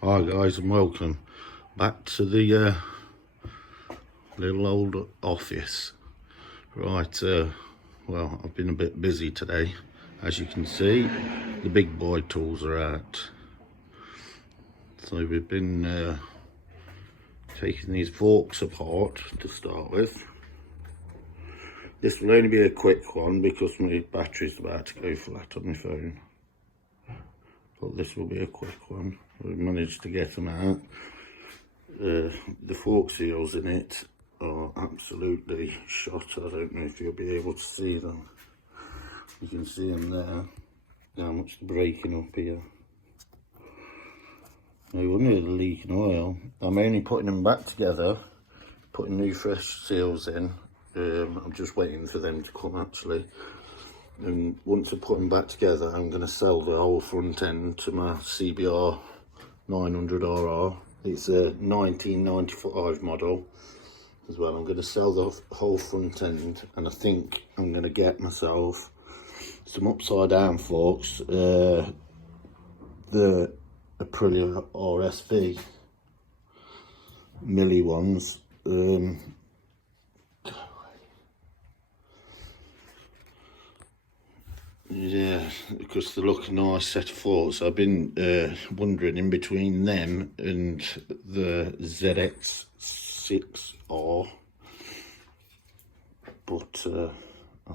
Hi guys, and welcome back to the little old office. Right, well, I've been a bit busy today. As you can see, the big boy tools are out. So we've been taking these forks apart to start with. This will only be a quick one because my battery's about to go flat on my phone. But this will be a quick one. We've managed to get them out. The fork seals in it are absolutely shot. I don't know if you'll be able to see them. You can see them there, how much they're breaking up here. No wonder they're leaking oil. I'm only putting them back together, putting new fresh seals in. I'm just waiting for them to come actually. And once I put them back together, I'm going to sell the whole front end to my CBR 900RR. It's a 1995 model as well. I'm going to sell the whole front end, and I think I'm going to get myself some upside down forks, the Aprilia RSV milli ones. Yeah, because they look a nice set of forks. I've been wondering in between them and the ZX6R, but I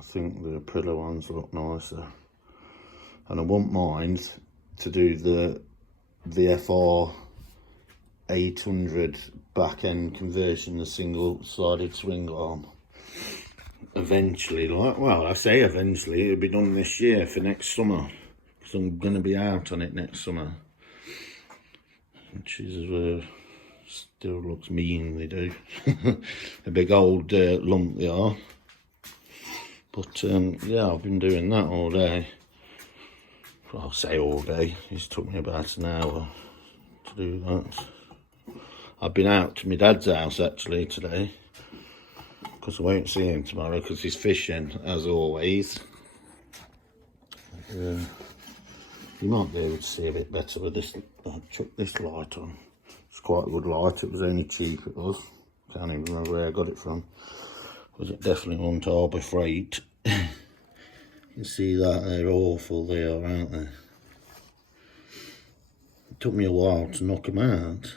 think the Aprilia ones look nicer, and I wouldn't mind to do the VFR 800 back end conversion, the single sided swing arm. Eventually, well, I say eventually, it'll be done this year for next summer, because I'm going to be out on it next summer, which is still looks mean, they do. A big old lump they are, but yeah, I've been doing that all day. Well, I'll say all day, it's took me about an hour to do that. I've been out to my dad's house actually today, because I won't see him tomorrow because he's fishing as always. You might be able to see a bit better with this. I chuck this light on. It's quite a good light. It was only cheap, it was. Can't even remember where I got it from. Was it definitely on Harbour Freight? You see that? They're awful, they are, aren't they? It took me a while to knock them out.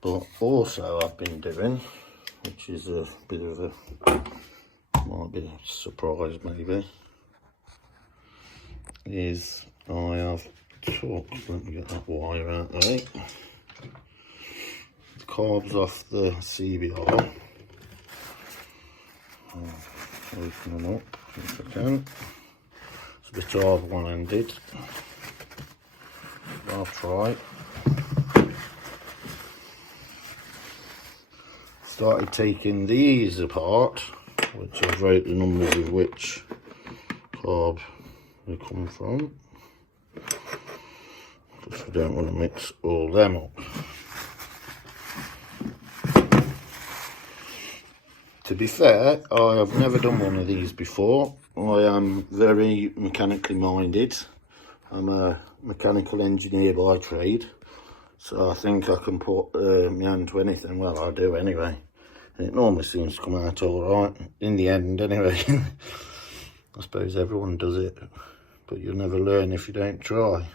But also I've been doing, which is a bit of a, might be a surprise maybe, is I have took, let me get that wire out of the way, the carbs off the CBR. I'll open them up if I can. It's a bit hard one-handed, I'll try. Started taking these apart, which I've wrote the numbers of which carb they come from, because we don't want to mix all them up. To be fair, I have never done one of these before. I am very mechanically minded. I'm a mechanical engineer by trade, so I think I can put my hand to anything. Well, I do anyway. It normally seems to come out all right in the end anyway. I suppose everyone does it, but you'll never learn if you don't try.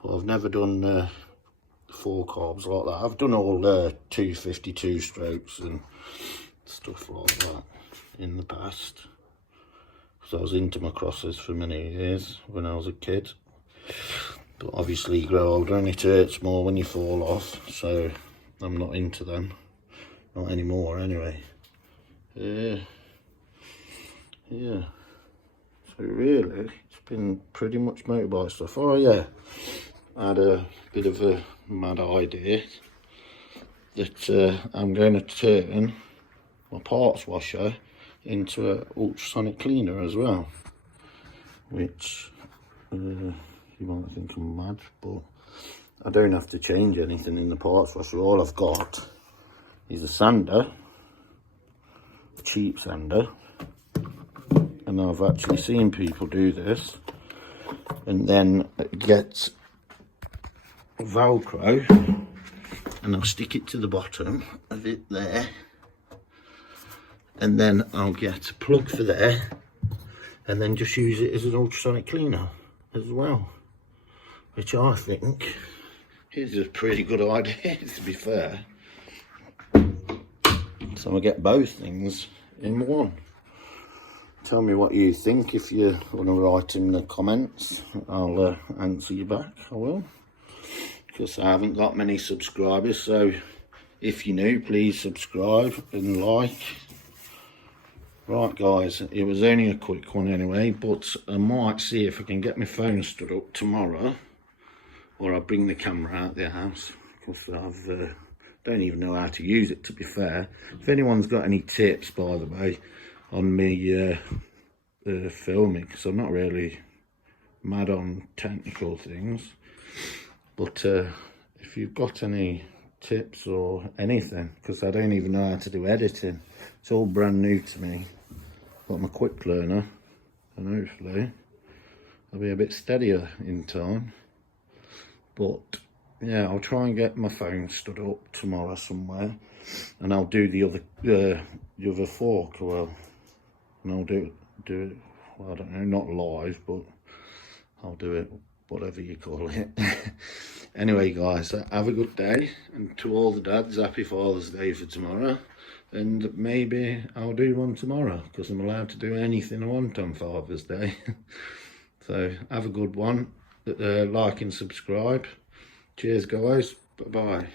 But I've never done 4 carbs like that. I've done all 252 strokes and stuff like that in the past, because I was into my crosses for many years when I was a kid. But obviously you grow older and it hurts more when you fall off, so I'm not into them. Not anymore, anyway. Yeah. So really, it's been pretty much motorbike stuff. Oh yeah, I had a bit of a mad idea that I'm going to turn my parts washer into an ultrasonic cleaner as well. Which, you might think I'm mad, but I don't have to change anything in the parts washer. All I've got is a sander, a cheap sander, and I've actually seen people do this, and then get Velcro, and I'll stick it to the bottom of it there, and then I'll get a plug for there, and then just use it as an ultrasonic cleaner as well, which I think is a pretty good idea, to be fair. So I get both things in one. Tell me what you think. If you want to write in the comments, I'll answer you back. I will, because I haven't got many subscribers. So if you're new, please subscribe and like. Right guys, it was only a quick one anyway, but I might see if I can get my phone stood up tomorrow, or I'll bring the camera out the house, because I've don't even know how to use it, to be fair. If anyone's got any tips, by the way, on me filming, because I'm not really mad on technical things, but if you've got any tips or anything, because I don't even know how to do editing, it's all brand new to me, but I'm a quick learner, and hopefully I'll be a bit steadier in time. But yeah, I'll try and get my phone stood up tomorrow somewhere, and I'll do the other fork, well, and I'll do it, well, I don't know, not live, but I'll do it, whatever you call it. Anyway guys, have a good day, and to all the dads, happy Father's Day for tomorrow, and maybe I'll do one tomorrow, because I'm allowed to do anything I want on Father's Day. So have a good one, like and subscribe. Cheers guys, bye bye.